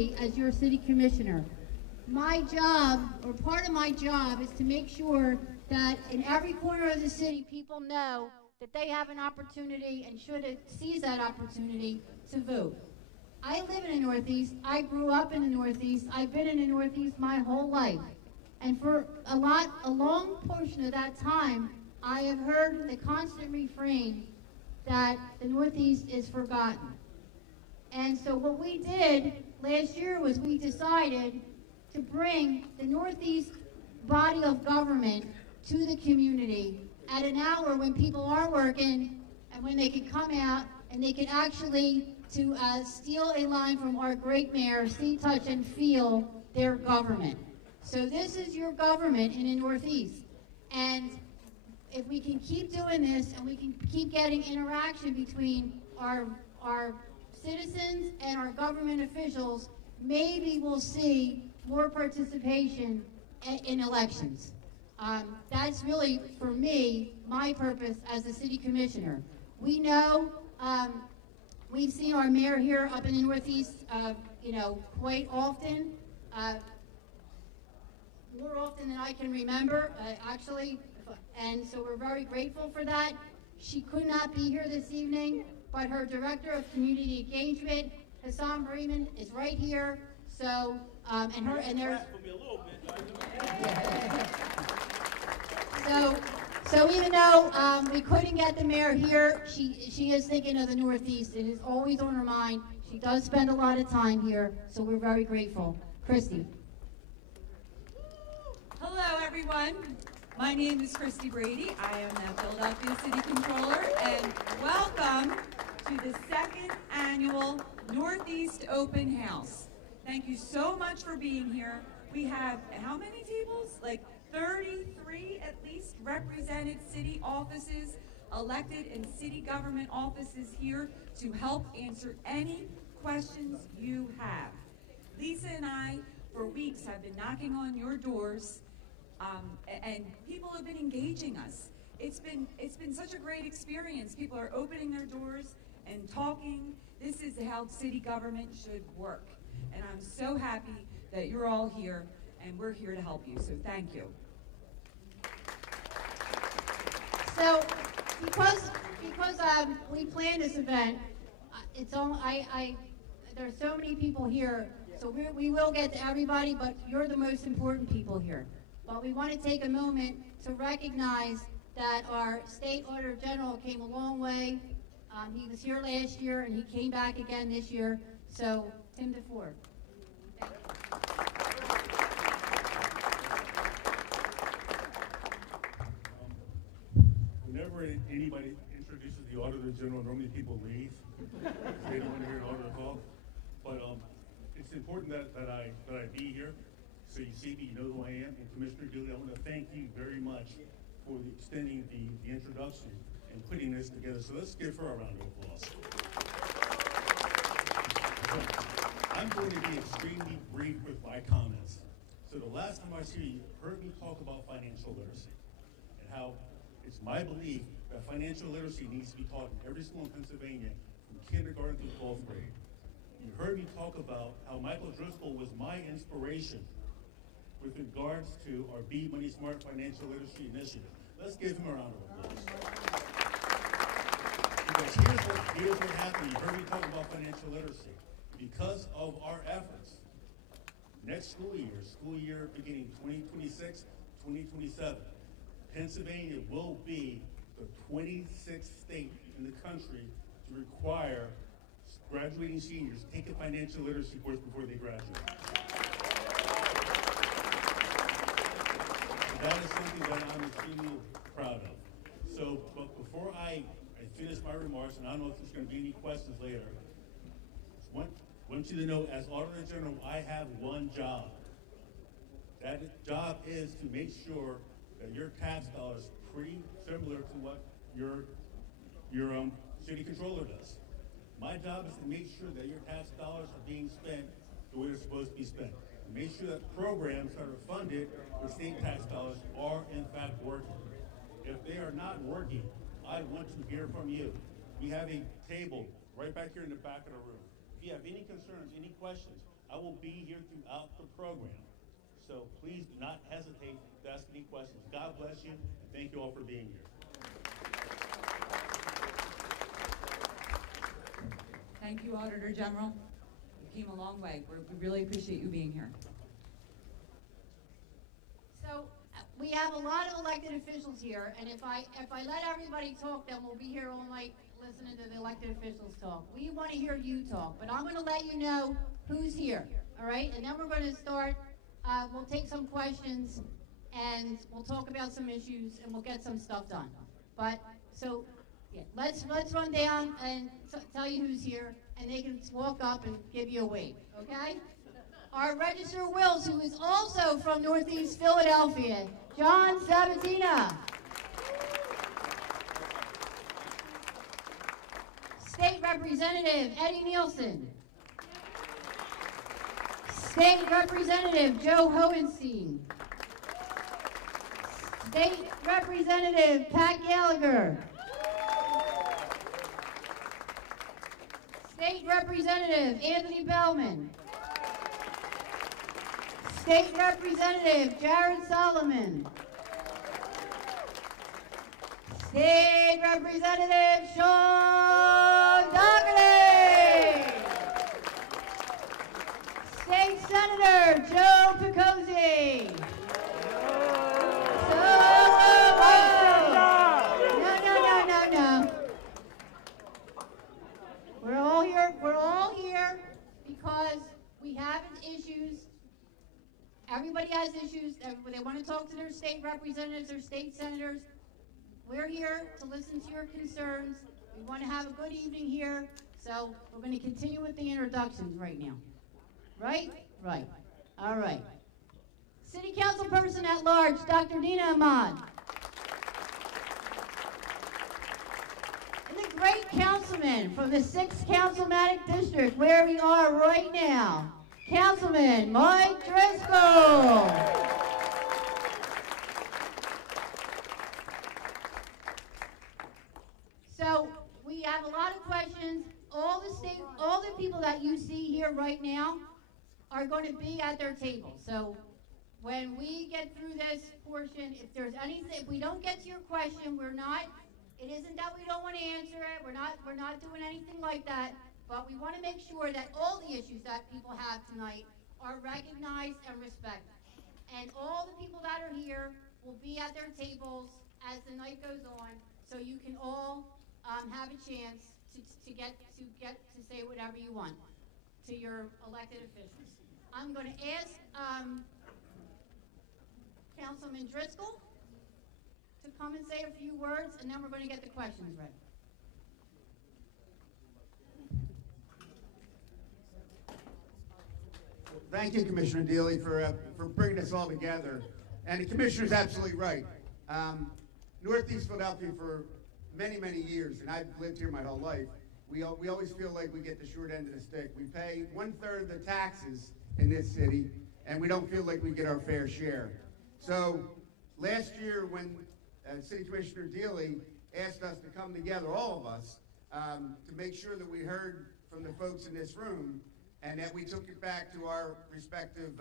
as your city commissioner. My job, or part of my job, is to make sure that in every corner of the city, people know that they have an opportunity and should seize that opportunity to vote. I live in the Northeast. I grew up in the Northeast. I've been in the Northeast my whole life. And for a long portion of that time, I have heard the constant refrain that the Northeast is forgotten. And so what we did last year was we decided to bring the Northeast body of government to the community at an hour when people are working and when they can come out and they can actually steal a line from our great mayor, see, touch, and feel their government. So this is your government in the Northeast. And if we can keep doing this and we can keep getting interaction between our citizens and our government officials, maybe we'll see more participation in elections. That's really, for me, my purpose as a city commissioner. We know, we've seen our mayor here up in the Northeast, quite often, more often than I can remember, actually, and so we're very grateful for that. She could not be here this evening, but her Director of Community Engagement, Hassan Bremen, is right here. So, So even though we couldn't get the mayor here, she is thinking of the Northeast. It is always on her mind. She does spend a lot of time here, so we're very grateful. Christy. Hello, everyone. My name is Christy Brady. I am the Philadelphia City Controller, and welcome to the second annual Northeast Open House. Thank you so much for being here. We have how many tables? Like 33 at least represented city offices, elected and city government offices here to help answer any questions you have. Lisa and I, for weeks, have been knocking on your doors, and people have been engaging us. It's been such a great experience. People are opening their doors and talking. This is how city government should work. And I'm so happy that you're all here, and we're here to help you, so thank you. So, because we planned this event, there's so many people here, so we will get to everybody, but you're the most important people here. But we want to take a moment to recognize that our State Auditor General came a long way. He was here last year, and he came back again this year. So, Tim DeFord. Whenever anybody introduces the Auditor General, normally people leave because they don't want to hear an auditor call. But it's important that I be here. So you see me, you know who I am. And Commissioner Dooley, I want to thank you very much for extending the introduction and putting this together. So let's give her a round of applause. I'm going to be extremely brief with my comments. So the last time I was here, you heard me talk about financial literacy and how it's my belief that financial literacy needs to be taught in every school in Pennsylvania from kindergarten through 12th grade. You heard me talk about how Michael Driscoll was my inspiration with regards to our Be Money Smart Financial Literacy Initiative. Let's give him a round of applause. Because here's what happened. You heard me talk about financial literacy. Because of our efforts, next school year beginning 2026, 2027, Pennsylvania will be the 26th state in the country to require graduating seniors take a financial literacy course before they graduate. That is something that I'm extremely proud of. So, but before I finish my remarks, and I don't know if there's going to be any questions later, I want you to know, as Auditor General, I have one job. That job is to make sure that your tax dollars are pretty similar to what your city controller does. My job is to make sure that your tax dollars are being spent the way they're supposed to be spent. And make sure that programs that are funded with state tax dollars are in fact working. If they are not working, I want to hear from you. We have a table right back here in the back of the room. If you have any concerns, any questions, I will be here throughout the program. So please do not hesitate to ask any questions. God bless you, and thank you all for being here. Thank you, Auditor General. You came a long way. We really appreciate you being here. So we have a lot of elected officials here, and if I let everybody talk, then we'll be here all night listening to the elected officials talk. We want to hear you talk, but I'm going to let you know who's here, all right? And then we're going to start. We'll take some questions, and we'll talk about some issues, and we'll get some stuff done. But so, yeah, let's run down and tell you who's here, and they can walk up and give you a wave, okay? Our Register of Wills, who is also from Northeast Philadelphia, John Sabatina. State Representative Eddie Nielsen. State Representative Joe Hohenstein. State Representative Pat Gallagher. State Representative Anthony Bellman. State Representative Jared Solomon. State Representative Sean Dougherty. State Senator Joe Picozzi. No. We're all here because we have issues. Everybody has issues. They want to talk to their state representatives, their state senators. We're here to listen to your concerns. We want to have a good evening here. So we're going to continue with the introductions right now. Right? Right. All right. City Council Person at Large, Dr. Dina Ahmad. And the great councilman from the 6th Councilmanic District, where we are right now, Councilman Mike Driscoll. So we have a lot of questions. All the people that you see here right now are going to be at their table. So when we get through this portion, if there's anything, if we don't get to your question, it isn't that we don't want to answer it. We're not doing anything like that. But we want to make sure that all the issues that people have tonight are recognized and respected. And all the people that are here will be at their tables as the night goes on, so you can all have a chance to get to say whatever you want to your elected officials. I'm going to ask Councilman Driscoll to come and say a few words, and then we're going to get the questions ready. Thank you, Commissioner Deely, for bringing us all together. And the Commissioner's absolutely right. Northeast Philadelphia for many, many years, and I've lived here my whole life, we always feel like we get the short end of the stick. We pay 1/3 of the taxes in this city, and we don't feel like we get our fair share. So last year when City Commissioner Deely asked us to come together, all of us, to make sure that we heard from the folks in this room, and that we took it back to our respective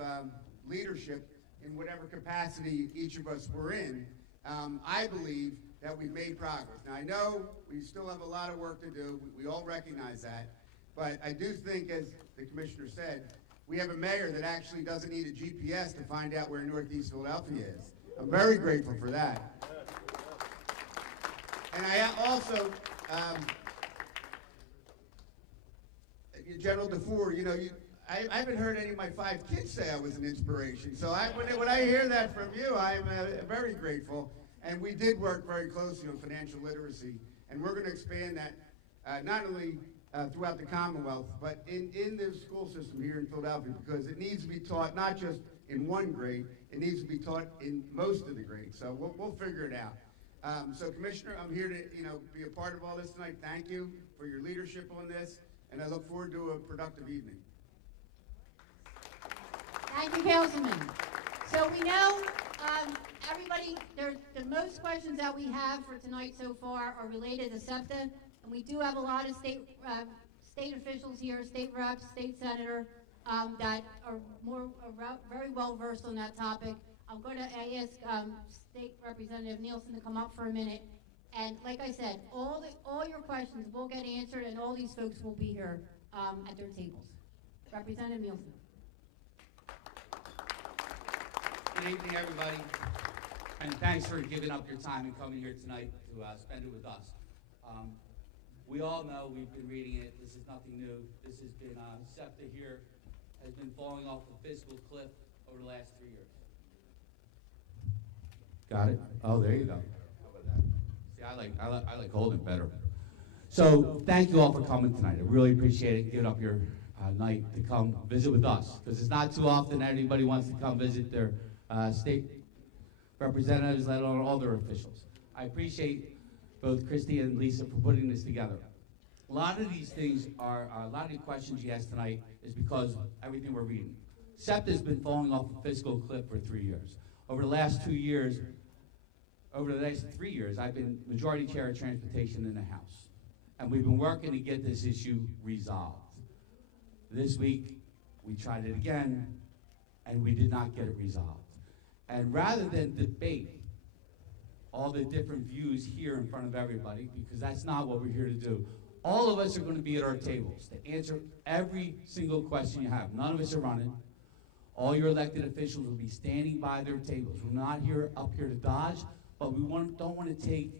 leadership in whatever capacity each of us were in, I believe that we've made progress. Now, I know we still have a lot of work to do. We all recognize that. But I do think, as the Commissioner said, we have a mayor that actually doesn't need a GPS to find out where Northeast Philadelphia is. I'm very grateful for that. And I also, General DeFore, I haven't heard any of my 5 kids say I was an inspiration. So when I hear that from you, I'm very grateful. And we did work very closely on financial literacy. And we're going to expand that not only throughout the Commonwealth, but in the school system here in Philadelphia, because it needs to be taught not just in one grade, it needs to be taught in most of the grades. So we'll figure it out. So Commissioner, I'm here to be a part of all this tonight. Thank you for your leadership on this, and I look forward to a productive evening. Thank you, Councilman. So we know everybody, the most questions that we have for tonight so far are related to SEPTA, and we do have a lot of state officials here, state reps, state senator. that are very well versed on that topic. I'm going to ask State Representative Nielsen to come up for a minute. And like I said, all your questions will get answered, and all these folks will be here at their tables. Representative Nielsen. Good evening, everybody, and thanks for giving up your time and coming here tonight to spend it with us. We all know, we've been reading it, this is nothing new. This has been, SEPTA here has been falling off the fiscal cliff over the last 3 years. Got it? Oh, there you go. How about that? See, I like holding better. So thank you all for coming tonight. I really appreciate it, giving up your night to come visit with us, because it's not too often that anybody wants to come visit their state representatives, let alone all their officials. I appreciate both Christy and Lisa for putting this together. A lot of these things are, a lot of the questions you asked tonight is because of everything we're reading. SEPTA has been falling off a fiscal cliff for 3 years. Over the last 3 years, I've been Majority Chair of Transportation in the House. And we've been working to get this issue resolved. This week, we tried it again, and we did not get it resolved. And rather than debate all the different views here in front of everybody, because that's not what we're here to do, all of us are going to be at our tables to answer every single question you have. None of us are running. All your elected officials will be standing by their tables. We're not up here to dodge, but we don't want to take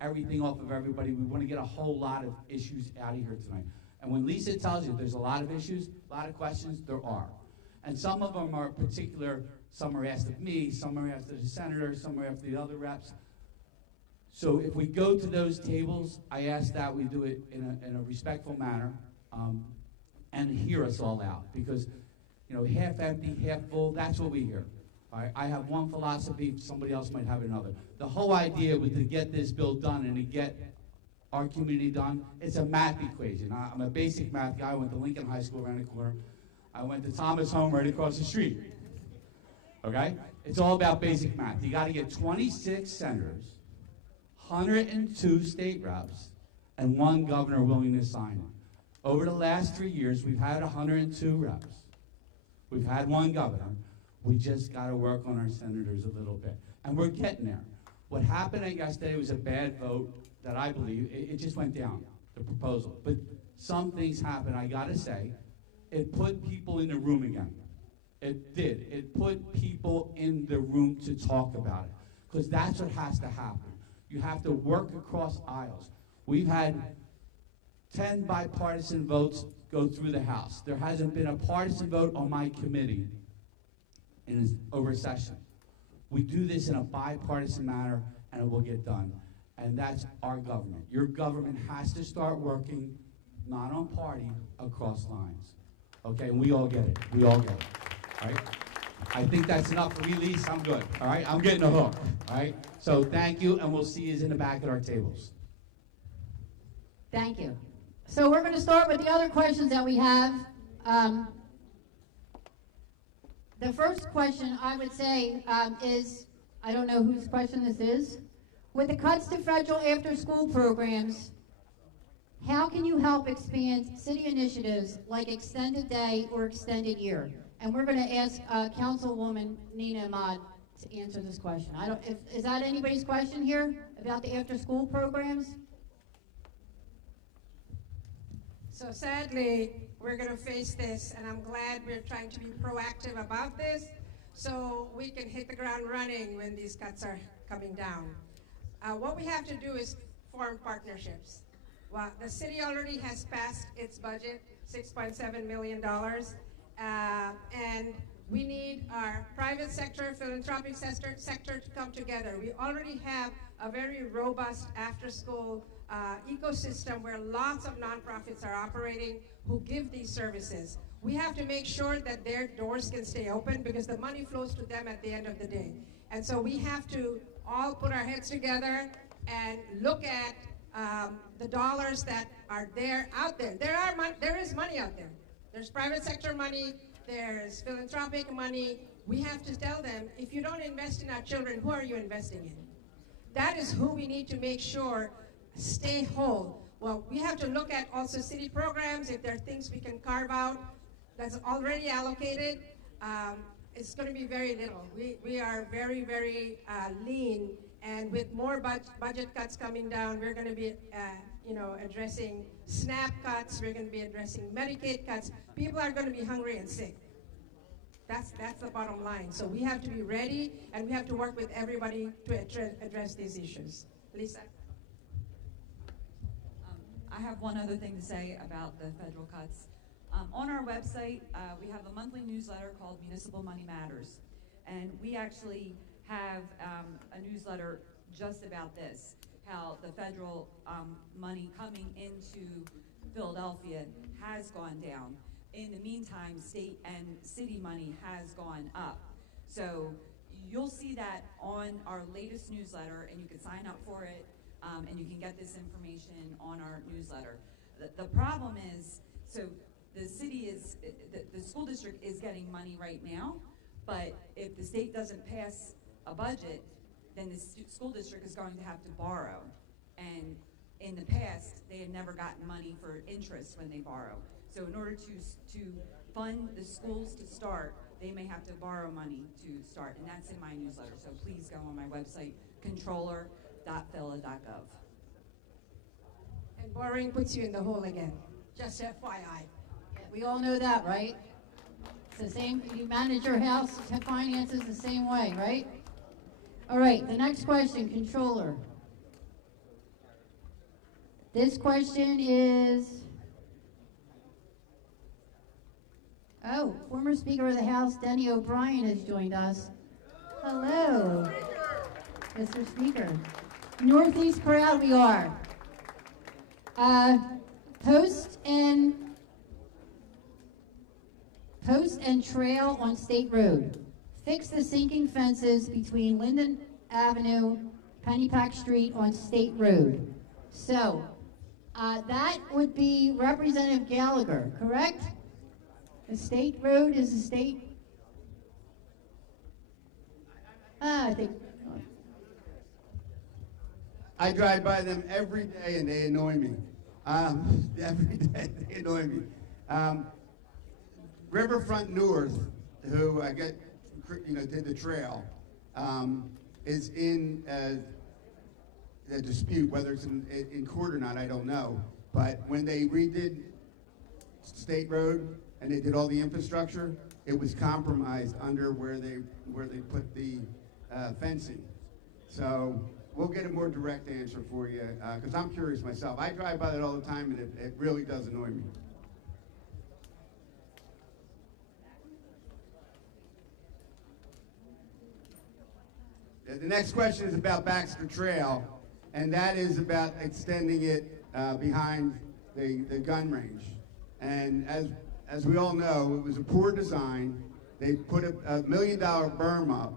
everything off of everybody. We want to get a whole lot of issues out of here tonight. And when Lisa tells you there's a lot of issues, a lot of questions, there are. And some of them are particular. Some are asked of me, some are asked of the senator, some are asked of the other reps. So if we go to those tables, I ask that we do it in a respectful manner and hear us all out. Because, you know, half empty, half full, that's what we hear. All right? I have one philosophy, somebody else might have another. The whole idea was to get this bill done and to get our community done. It's a math equation. I'm a basic math guy. I went to Lincoln High School around the corner. I went to Thomas Home right across the street. Okay? It's all about basic math. You got to get 26 senators, 102 state reps, and 1 governor willing to sign it. Over the last 3 years, we've had 102 reps. We've had 1 governor. We just got to work on our senators a little bit. And we're getting there. What happened yesterday was a bad vote that I believe, it just went down, the proposal. But some things happened, I got to say. It put people in the room again. It did. It put people in the room to talk about it. Because that's what has to happen. You have to work across aisles. We've had 10 bipartisan votes go through the House. There hasn't been a partisan vote on my committee over session. We do this in a bipartisan manner, and it will get done. And that's our government. Your government has to start working, not on party, across lines. Okay, and we all get it. We all get it. All right? I think that's enough for me, Lisa. I'm good. All right? I'm getting a hook. All right? So thank you, and we'll see you in the back at our tables. Thank you. So we're going to start with the other questions that we have. The first question I would say is, I don't know whose question this is. With the cuts to federal after-school programs, how can you help expand city initiatives like extended day or extended year? And we're going to ask Councilwoman Nina Ahmad to answer this question. Is that anybody's question here about the after-school programs? So sadly, we're going to face this, and I'm glad we're trying to be proactive about this so we can hit the ground running when these cuts are coming down. What we have to do is form partnerships. Well, the city already has passed its budget, $6.7 million, and we need our private sector, philanthropic sector to come together. We already have a very robust after-school ecosystem where lots of nonprofits are operating who give these services. We have to make sure that their doors can stay open because the money flows to them at the end of the day. And so we have to all put our heads together and look at the dollars that are out there. There is money out there. There's private sector money, there's philanthropic money. We have to tell them, if you don't invest in our children, who are you investing in? That is who we need to make sure stay whole. Well, we have to look at also city programs, if there are things we can carve out. that's already allocated, it's going to be very little. We are very, very lean, and with more budget cuts coming down, we're going to be addressing SNAP cuts, we're going to be addressing Medicaid cuts. People are going to be hungry and sick. That's the bottom line. So we have to be ready, and we have to work with everybody to address these issues. Lisa? I have one other thing to say about the federal cuts. On our website, we have a monthly newsletter called Municipal Money Matters. And we actually have a newsletter just about this, how the federal money coming into Philadelphia has gone down. In the meantime, state and city money has gone up. So you'll see that on our latest newsletter, and you can sign up for it, and you can get this information on our newsletter. The problem is, so the city is, the school district is getting money right now, but if the state doesn't pass a budget, then the school district is going to have to borrow. And in the past, they had never gotten money for interest when they borrow. So in order to fund the schools to start, they may have to borrow money to start, and that's in my newsletter. So please go on my website, controller.phila.gov. And borrowing puts you in the hole again, just FYI. We all know that, right? It's the same, you manage your house finances the same way, right? All right, the next question, Controller. This question is, former Speaker of the House, Denny O'Brien, has joined us. Hello, Mr. Speaker. Northeast proud we are. Post and trail on State Road. Fix the sinking fences between Linden Avenue, Pennypack Street on State Road. So, that would be Representative Gallagher, correct? The State Road is a state? I think. I drive by them every day and they annoy me. Every day they annoy me. Riverfront North, who I get, did the trail, is in a dispute, whether it's in court or not, I don't know. But when they redid State Road and they did all the infrastructure, it was compromised under where they put the fencing. So we'll get a more direct answer for you, because I'm curious myself. I drive by that all the time, and it really does annoy me. The next question is about Baxter Trail, and that is about extending it behind the gun range. And as we all know, it was a poor design. They put a $1 million berm up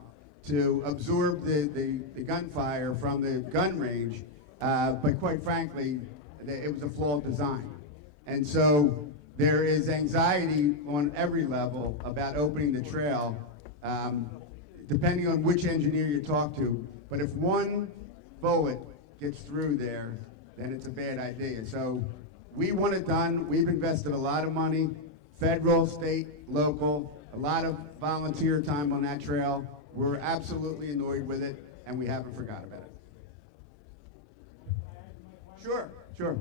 to absorb the gunfire from the gun range, but quite frankly, it was a flawed design. And so there is anxiety on every level about opening the trail, depending on which engineer you talk to. But if one bullet gets through there, then it's a bad idea. So we want it done. We've invested a lot of money, federal, state, local, a lot of volunteer time on that trail. We're absolutely annoyed with it, and we haven't forgot about it. Sure, sure.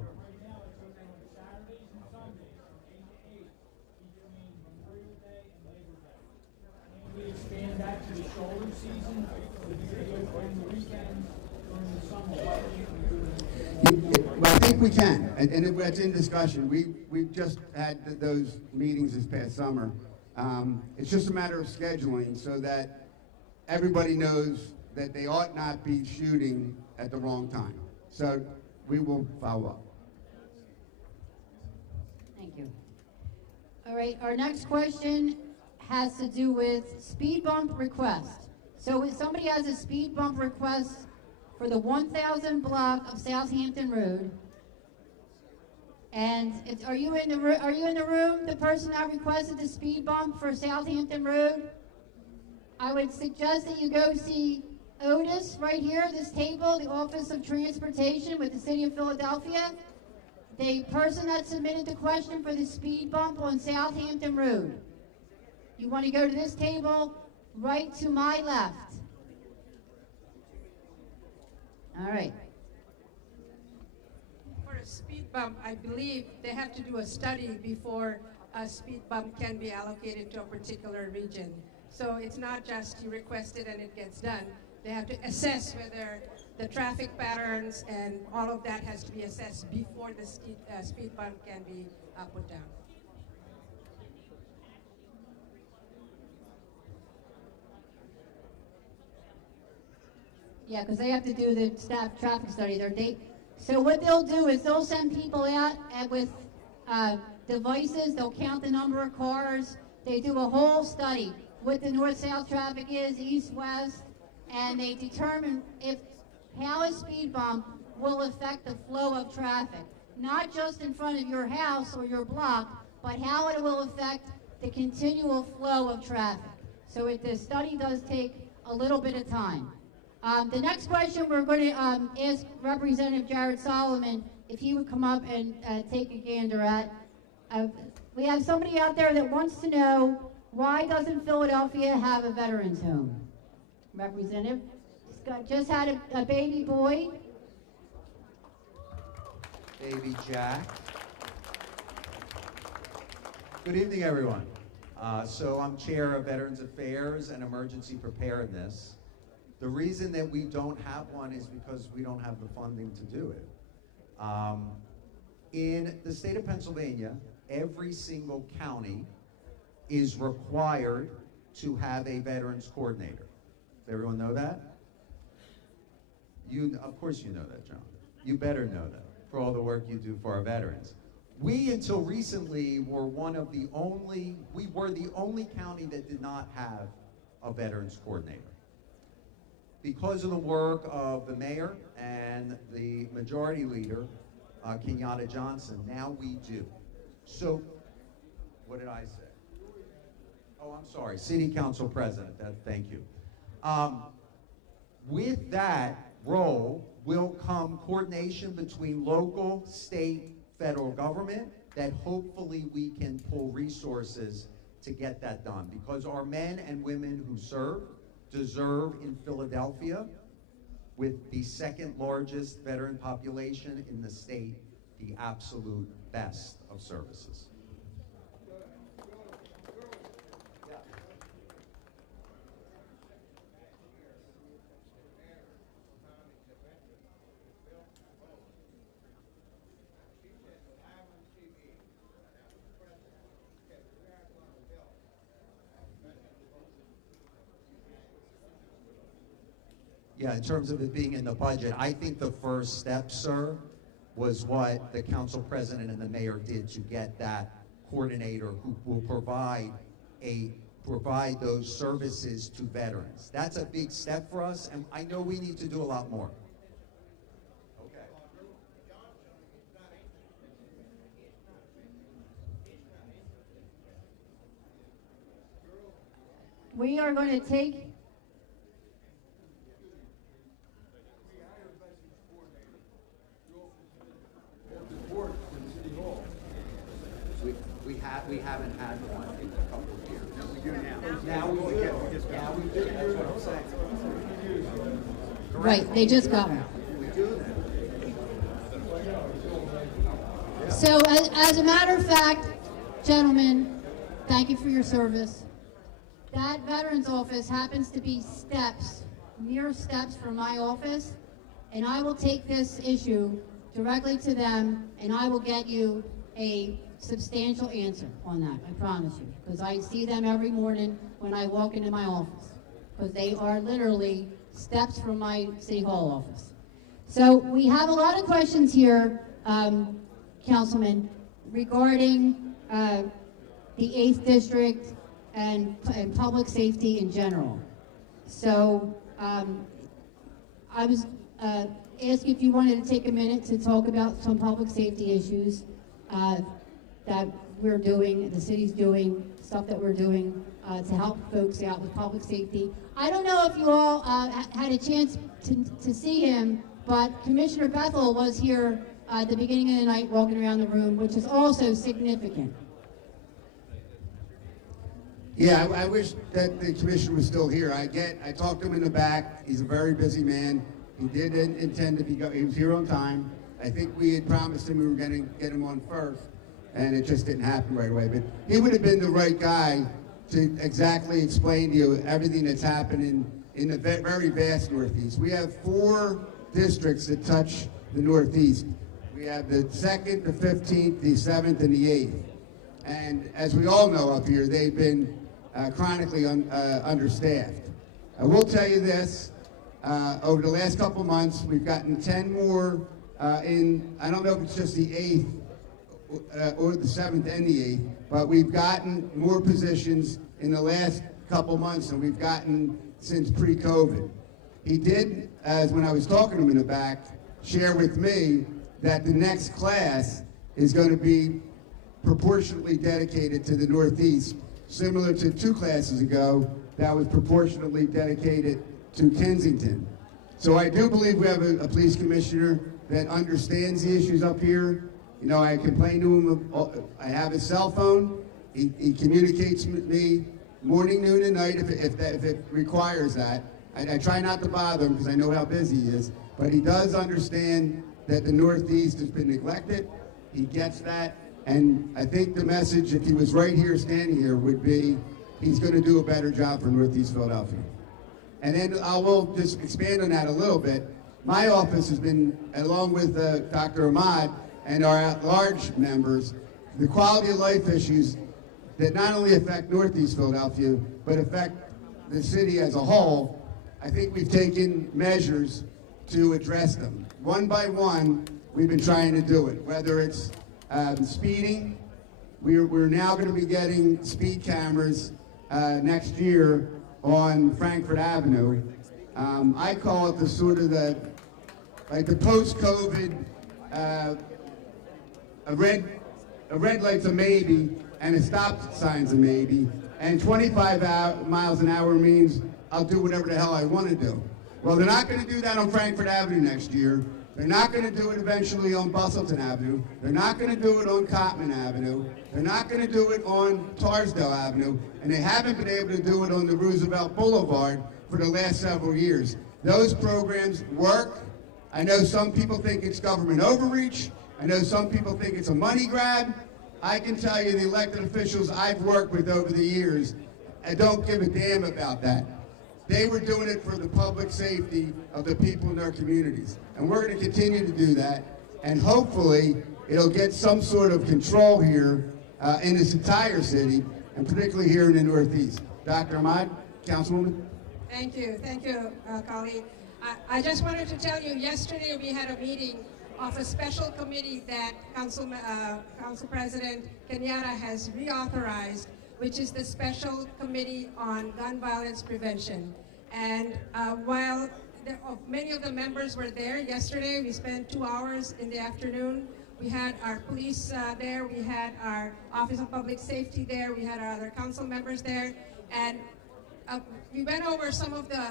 Expand that to the shoulder season, during the weekend, during the summer. Well, I think we can, and it's in discussion. We've just had those meetings this past summer. It's just a matter of scheduling so that everybody knows that they ought not be shooting at the wrong time. So we will follow up. Thank you. All right, our next question has to do with speed bump request. So if somebody has a speed bump request for the 1000 block of Southampton Road, and are you in the room, the person that requested the speed bump for Southampton Road? I would suggest that you go see Otis right here, this table, the Office of Transportation with the City of Philadelphia. the person that submitted the question for the speed bump on Southampton Road. You want to go to this table right to my left. All right. For a speed bump, I believe they have to do a study before a speed bump can be allocated to a particular region. So it's not just you request it and it gets done. They have to assess whether the traffic patterns and all of that has to be assessed before the speed bump can be put down. Yeah, because they have to do the staff traffic study. So what they'll do is they'll send people out and with devices. They'll count the number of cars. They do a whole study what the north-south traffic is, east-west, and they determine how a speed bump will affect the flow of traffic, not just in front of your house or your block, but how it will affect the continual flow of traffic. So the study does take a little bit of time. The next question we're going to ask Representative Jared Solomon if he would come up and take a gander at. We have somebody out there that wants to know, why doesn't Philadelphia have a veterans home? Representative, just had a baby boy. Baby Jack. Good evening, everyone. So I'm chair of Veterans Affairs and Emergency Preparedness. The reason that we don't have one is because we don't have the funding to do it. In the state of Pennsylvania, every single county is required to have a veterans coordinator. Does everyone know that? Of course you know that, John. You better know that for all the work you do for our veterans. We, until recently, were the only county that did not have a veterans coordinator. Because of the work of the mayor and the majority leader, Kenyatta Johnson, now we do. So, what did I say? Oh, I'm sorry, City Council President, thank you. With that role will come coordination between local, state, federal government that hopefully we can pull resources to get that done. Because our men and women who serve deserve in Philadelphia, with the second largest veteran population in the state, the absolute best of services. Yeah, in terms of it being in the budget, I think the first step, sir, was what the council president and the mayor did to get that coordinator who will provide those services to veterans. That's a big step for us, and I know we need to do a lot more. Okay. We are going to take We haven't had one in a couple of years. No, we do now. Now we do. Now we do. That's what I'm saying. right. They just got one. We do that. So, as a matter of fact, gentlemen, thank you for your service. That veterans office happens to be mere steps from my office, and I will take this issue directly to them, and I will get you a substantial answer on that, I promise you, because I see them every morning when I walk into my office, because they are literally steps from my City Hall office. So we have a lot of questions here, Councilman, regarding the 8th District and public safety in general. So I was asking if you wanted to take a minute to talk about some public safety issues that we're doing, the city's doing, stuff that we're doing to help folks out with public safety. I don't know if you all had a chance to see him, but Commissioner Bethel was here at the beginning of the night walking around the room, which is also significant. Yeah, I wish that the commissioner was still here. I talked to him in the back. He's a very busy man. He did intend to he was here on time. I think we had promised him we were going to get him on first, and it just didn't happen right away. But he would have been the right guy to exactly explain to you everything that's happening in the very vast Northeast. We have 4 districts that touch the Northeast. We have the 2nd, the 15th, the 7th, and the 8th. And as we all know up here, they've been chronically understaffed. I will tell you this, over the last couple months, we've gotten 10 more in, I don't know if it's just the 8th or the 7th and the 8th, but we've gotten more positions in the last couple months than we've gotten since pre-COVID. He did, as when I was talking to him in the back, share with me that the next class is going to be proportionately dedicated to the Northeast, similar to 2 classes ago that was proportionately dedicated to Kensington. So I do believe we have a police commissioner that understands the issues up here. You know, I complain to him, I have his cell phone, he communicates with me morning, noon, and night if it requires that. I try not to bother him because I know how busy he is, but he does understand that the Northeast has been neglected. He gets that, and I think the message, if he was right here, standing here, would be he's going to do a better job for Northeast Philadelphia. And then I will just expand on that a little bit. My office has been, along with Dr. Ahmad and our at-large members, the quality of life issues that not only affect Northeast Philadelphia, but affect the city as a whole. I think we've taken measures to address them. One by one, we've been trying to do it, whether it's speeding. We're now going to be getting speed cameras next year on Frankfurt Avenue. I call it the sort of the post-COVID, a red light's a maybe and a stop sign's a maybe, and 25 miles an hour means I'll do whatever the hell I want to do. Well, they're not going to do that on Frankfurt Avenue next year. They're not going to do it eventually on Bustleton Avenue. They're not going to do it on Cotman Avenue. They're not going to do it on Tarsdale Avenue. And they haven't been able to do it on the Roosevelt Boulevard for the last several years. Those programs work. I know some people think it's government overreach. I know some people think it's a money grab. I can tell you the elected officials I've worked with over the years, I don't give a damn about that. They were doing it for the public safety of the people in their communities. And we're going to continue to do that. And hopefully, it'll get some sort of control here in this entire city, and particularly here in the Northeast. Dr. Ahmad, Councilwoman? Thank you, colleague. I just wanted to tell you, yesterday we had a meeting of a special committee that Council President Kenyatta has reauthorized, which is the Special Committee on Gun Violence Prevention. And while many of the members were there yesterday, we spent 2 hours in the afternoon. We had our police there, we had our Office of Public Safety there, we had our other council members there, and we went over some of the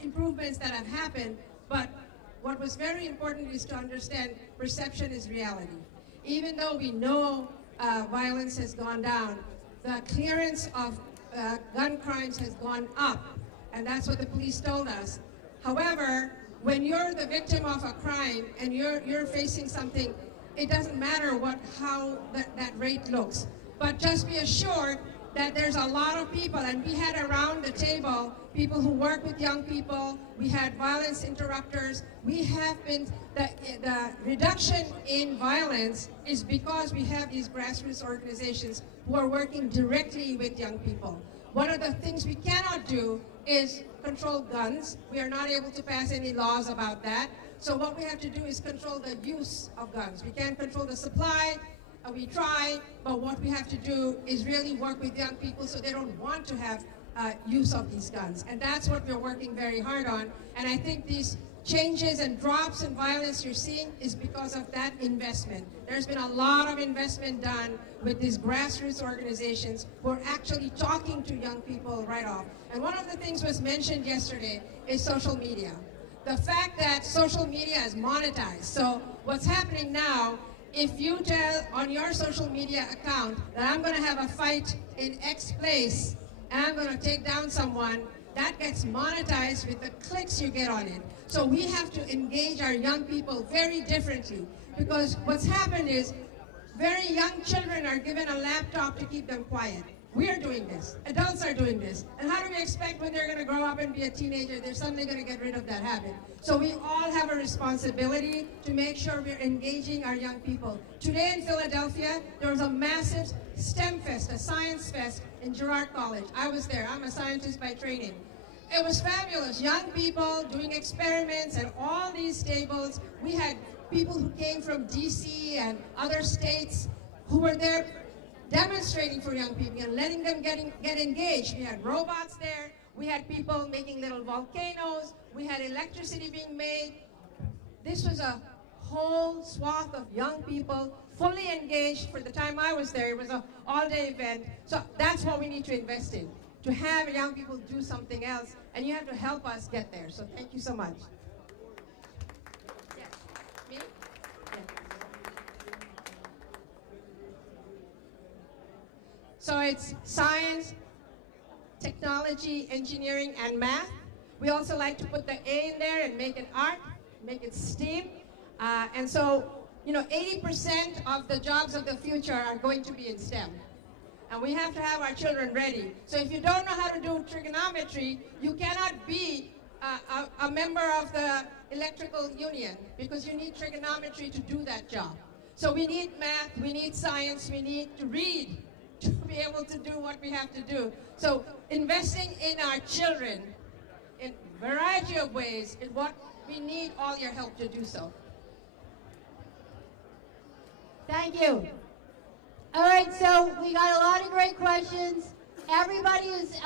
improvements that have happened, but what was very important is to understand perception is reality. Even though we know violence has gone down, the clearance of gun crimes has gone up, and that's what the police told us. However, when you're the victim of a crime and you're facing something, it doesn't matter how that rate looks. But just be assured that there's a lot of people, and we had around the table people who work with young people, we had violence interrupters, we have been, the reduction in violence is because we have these grassroots organizations who are working directly with young people. One of the things we cannot do is control guns. We are not able to pass any laws about that. So what we have to do is control the use of guns. We can't control the supply. We try, but what we have to do is really work with young people so they don't want to have use of these guns. And that's what we're working very hard on. And I think these changes and drops in violence you're seeing is because of that investment. There's been a lot of investment done with these grassroots organizations who are actually talking to young people right off. And one of the things was mentioned yesterday is social media. the fact that social media is monetized. So what's happening now, if you tell on your social media account that I'm going to have a fight in X place and I'm going to take down someone, that gets monetized with the clicks you get on it. So we have to engage our young people very differently, because what's happened is very young children are given a laptop to keep them quiet. We are doing this. Adults are doing this. And how do we expect when they're going to grow up and be a teenager, they're suddenly going to get rid of that habit? So we all have a responsibility to make sure we're engaging our young people. Today in Philadelphia, there was a massive STEM fest, a science fest in Girard College. I was there. I'm a scientist by training. It was fabulous. Young people doing experiments at all these tables. We had people who came from DC and other states who were there demonstrating for young people and letting them get engaged. We had robots there. We had people making little volcanoes. We had electricity being made. This was a whole swath of young people fully engaged. For the time I was there, it was an all-day event. So that's what we need to invest in, to have young people do something else, and you have to help us get there. So thank you so much. Yes. Me? Yes. So it's science, technology, engineering, and math. We also like to put the A in there and make it art, make it STEAM. And so, 80% of the jobs of the future are going to be in STEM. And we have to have our children ready. So if you don't know how to do trigonometry, you cannot be a member of the electrical union, because you need trigonometry to do that job. So we need math, we need science, we need to read to be able to do what we have to do. So investing in our children in a variety of ways is what we need all your help to do so. Thank you. All right, so we got a lot of great questions. Everybody is,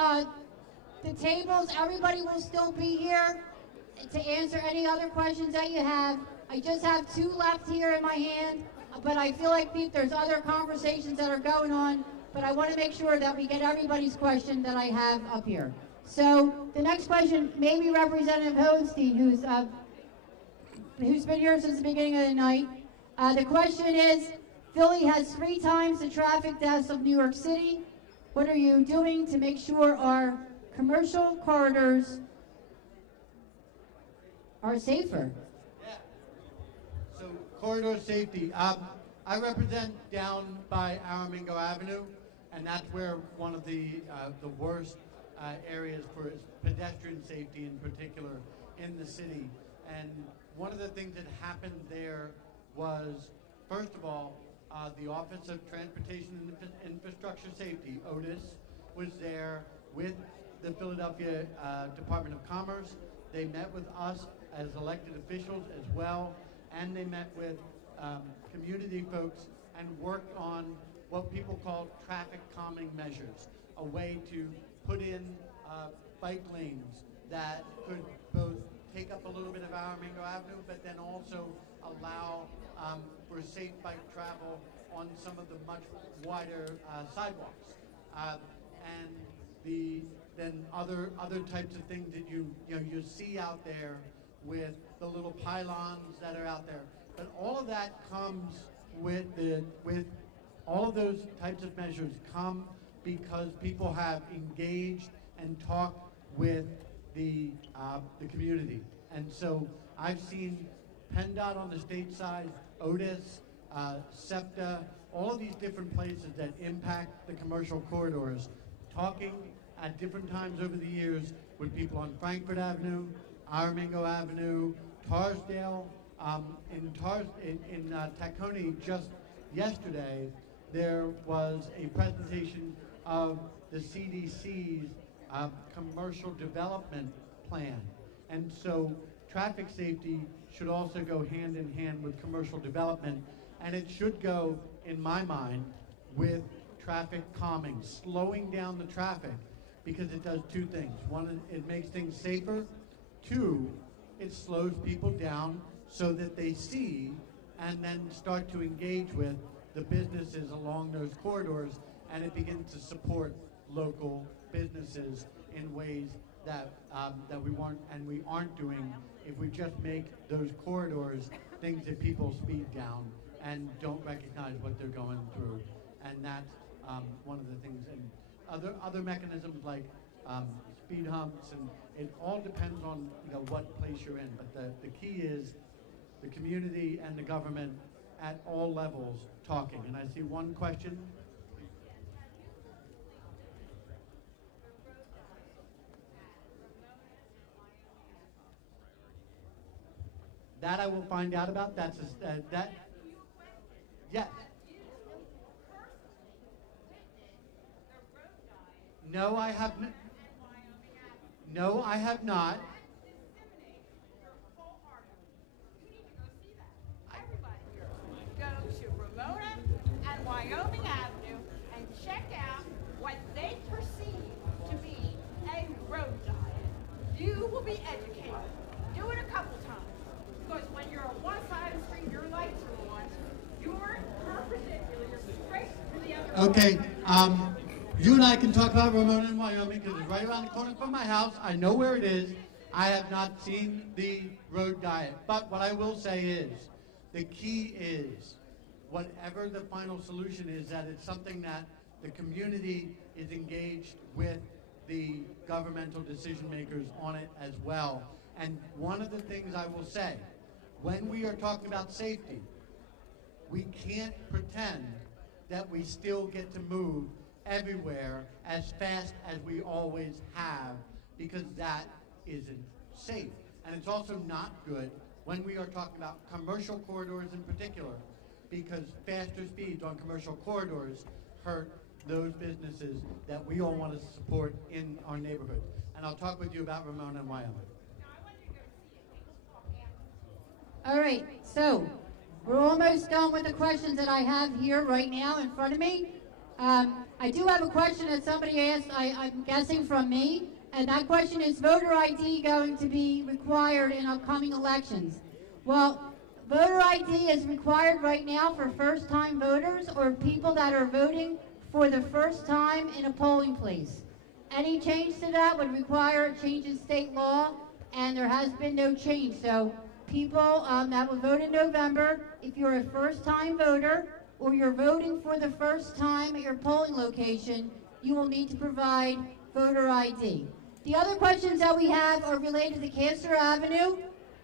the tables, everybody will still be here to answer any other questions that you have. I just have 2 left here in my hand, but I feel like there's other conversations that are going on, but I want to make sure that we get everybody's question that I have up here. So the next question, maybe Representative Hohenstein, who's been here since the beginning of the night. The question is, Philly has 3 times the traffic deaths of New York City. What are you doing to make sure our commercial corridors are safer? Yeah. So corridor safety. I represent down by Aramingo Avenue, and that's where one of the worst areas for pedestrian safety in particular in the city. And one of the things that happened there was, first of all, the Office of Transportation and Infrastructure Safety, OTIS, was there with the Philadelphia Department of Commerce. They met with us as elected officials as well, and they met with community folks and worked on what people call traffic calming measures, a way to put in bike lanes that could both take up a little bit of Aramingo Avenue, but then also allow for safe bike travel on some of the much wider sidewalks, and then other types of things that you see out there with the little pylons that are out there. But all of that comes with all of those types of measures come because people have engaged and talked with the community. And so I've seen PennDOT on the state side, OTIS, SEPTA, all of these different places that impact the commercial corridors, talking at different times over the years with people on Frankfurt Avenue, Aramingo Avenue, Tarsdale. In Tacony just yesterday, there was a presentation of the CDC's commercial development plan. And so traffic safety should also go hand in hand with commercial development, and it should go, in my mind, with traffic calming, slowing down the traffic, because it does 2 things. 1, it makes things safer. 2, it slows people down so that they see and then start to engage with the businesses along those corridors, and it begins to support local businesses in ways that we aren't doing if we just make those corridors things that people speed down and don't recognize what they're going through. And that's one of the things. And other mechanisms like speed humps, and it all depends on what place you're in. But the key is the community and the government at all levels talking. And I see one question. That I will find out about. That's that. Yes. No, I have not. No, I have not. Go to Ramona and Wyoming Avenue and check out what they perceive to be a road diet. You will be educated. Do it a couple times. Because when you're on one side of the street, your lights are on, you're perpendicular, you're straight to the other. Okay, you and I can talk about Ramona and Wyoming because it's right around the corner from my house. I know where it is. I have not seen the road diet. But what I will say is, the key is, whatever the final solution is, that it's something that the community is engaged with the governmental decision makers on it as well. And one of the things I will say, when we are talking about safety, we can't pretend that we still get to move everywhere as fast as we always have, because that isn't safe. And it's also not good when we are talking about commercial corridors in particular, because faster speeds on commercial corridors hurt those businesses that we all want to support in our neighborhoods. And I'll talk with you about Ramona and Wyoming. All right, so we're almost done with the questions that I have here right now in front of me. I do have a question that somebody asked, I'm guessing from me, and that question is, voter ID going to be required in upcoming elections? Well, voter ID is required right now for first-time voters or people that are voting for the first time in a polling place. Any change to that would require a change in state law, and there has been no change. So people that will vote in November, if you're a first-time voter or you're voting for the first time at your polling location, you will need to provide voter ID. The other questions that we have are related to Castor Avenue,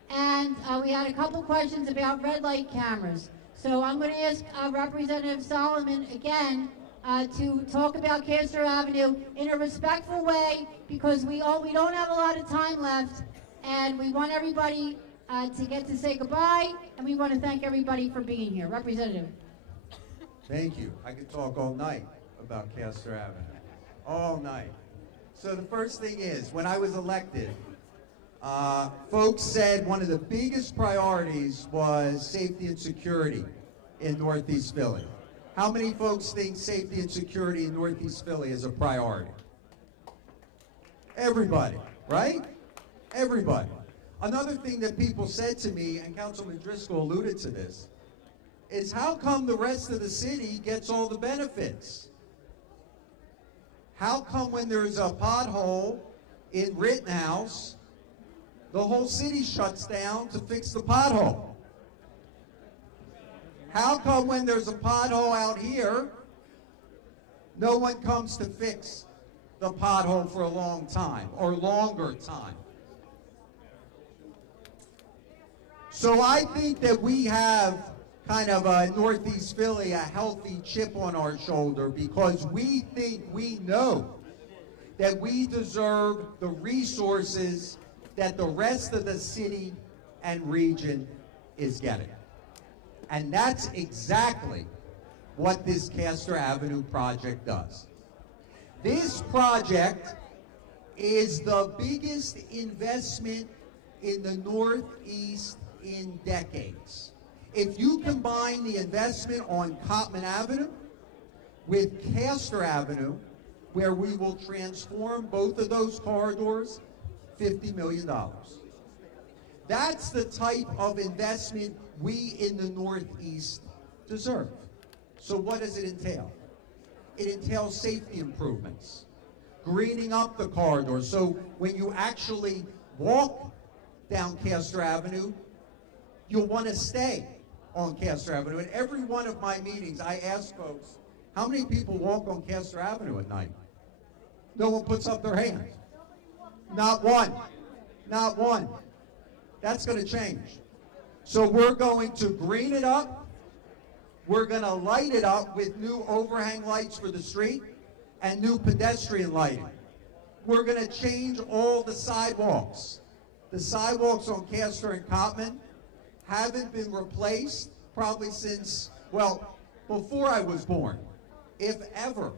and we had a couple questions about red light cameras. So I'm going to ask Representative Solomon again to talk about Castor Avenue in a respectful way, because we don't have a lot of time left, and we want everybody to get to say goodbye, and we want to thank everybody for being here. Representative. Thank you. I could talk all night about Castor Avenue. All night. So the first thing is, when I was elected, folks said one of the biggest priorities was safety and security in Northeast Philly. How many folks think safety and security in Northeast Philly is a priority? Everybody, right? Everybody. Another thing that people said to me, and Councilman Driscoll alluded to this, is how come the rest of the city gets all the benefits? How come when there's a pothole in Rittenhouse, the whole city shuts down to fix the pothole? How come when there's a pothole out here, no one comes to fix the pothole for a long time or longer time? So I think that we have kind of a Northeast Philly, a healthy chip on our shoulder, because we think we know that we deserve the resources that the rest of the city and region is getting. And that's exactly what this Castor Avenue project does. This project is the biggest investment in the Northeast in decades. If you combine the investment on Cottman Avenue with Castor Avenue, where we will transform both of those corridors, $50 million. That's the type of investment we in the Northeast deserve. So what does it entail? It entails safety improvements, greening up the corridor, so when you actually walk down Castor Avenue, you'll want to stay on Castor Avenue. In every one of my meetings, I ask folks, how many people walk on Castor Avenue at night? No one puts up their hands. Not one. Not one. That's going to change. So we're going to green it up. We're going to light it up with new overhang lights for the street and new pedestrian lighting. We're going to change all the sidewalks. The sidewalks on Castor and Cottman haven't been replaced probably since, well, before I was born. If ever,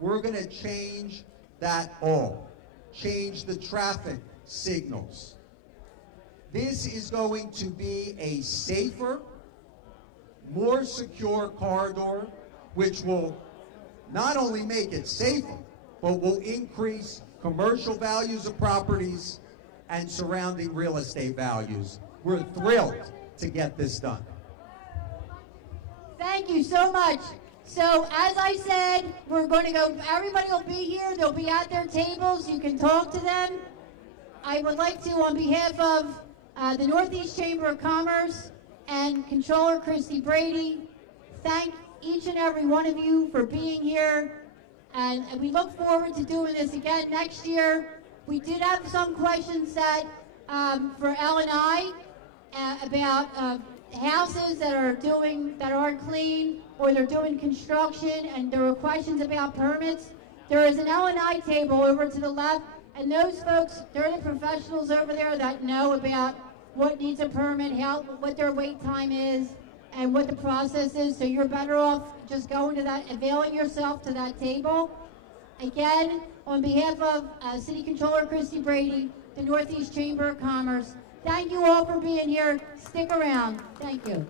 we're going to change that all. Change the traffic signals. This is going to be a safer, more secure corridor, which will not only make it safer, but will increase commercial values of properties and surrounding real estate values. We're thrilled to get this done. Thank you so much. So as I said, we're going to go, everybody will be here. They'll be at their tables. You can talk to them. I would like to, on behalf of the Northeast Chamber of Commerce and Controller Christy Brady, thank each and every one of you for being here. And we look forward to doing this again next year. We did have some questions that for L&I about houses that aren't clean, or they're doing construction, and there were questions about permits. There is an L&I table over to the left, and those folks, they're the professionals over there that know about what needs a permit, what their wait time is, and what the process is. So you're better off just going to that, availing yourself to that table. Again, on behalf of City Controller Christy Brady, the Northeast Chamber of Commerce, thank you all for being here. Stick around. Thank you.